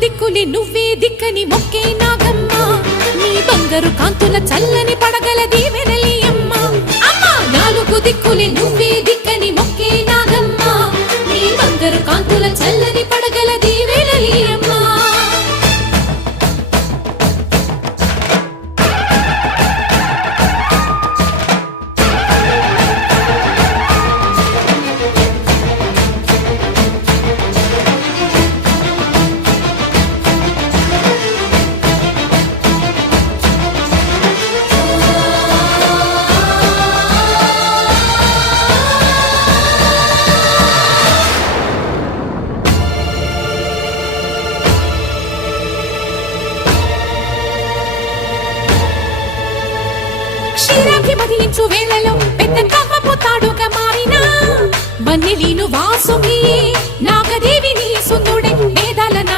దిక్కులే నువ్వే దిక్కని మొక్కే నాగమ్మ నీ బంగారు కాంతుల చల్లని పడగల దీవెనలి అమ్మ అమ్మ నాలుగు దిక్కులే నువ్వే దిక్కని మొక్కే నాగమ్మ నీ బంగారు కాంతుల చల్లని పడగల దీవెనలి అమ్మ క్షీరాభిమధించు వేళలో పెద్ద కవ్వపోతాడుగా మారినా వన్నెలీను వాసుకి నాగదేవిని సుందుడే